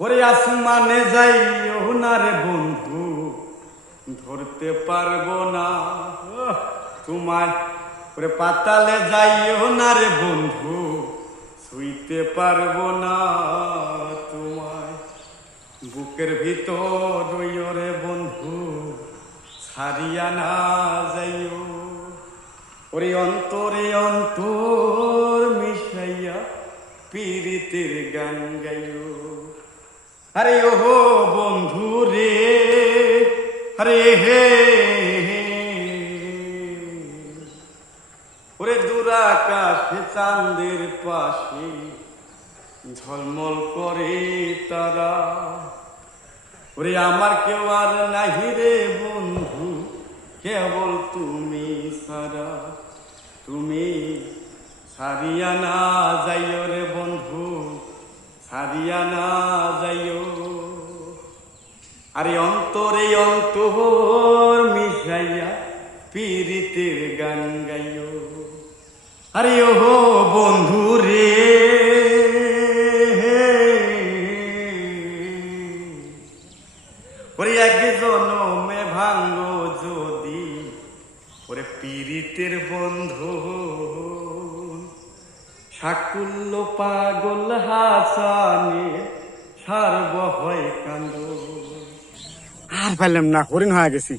ওরে আসমানে যাইও না রে বন্ধু, ধরতে পারবো না তোমায়। ওরে পাতালে যাইও না রে বন্ধু, ছুঁইতে পারবো না তোমায়। বুকের ভিতর রইও রে বন্ধু, ছাড়িয়া না যাইও। ওরে অন্তরে অন্তর মিশাইয়া পীড়িতের গান গাইও। আরে ওহো বন্ধু রে, আরে হে ওরে দূর আকাশে চাঁদের পাশে ঝলমল করে তারা। ওরে আমার কেউ আর নাহি রে বন্ধু, কেবল তুমি সারা। তুমি ছাড়িয়া না যাইও রে বন্ধু, ছাড়িয়া না যাইও। আরে অন্তরে অন্তর মিশাইয়া পীড়িতের গান গাইও। আরে ওহো বন্ধু রে, ওরে এক জনমে ভাঙ্গো যদি ওরে পীড়িতের বন্ধু। সাকুল্য পাগল হাসানে সারব হয় কান্দ। আর পারলাম না, হরিণ হয়ে গেছি।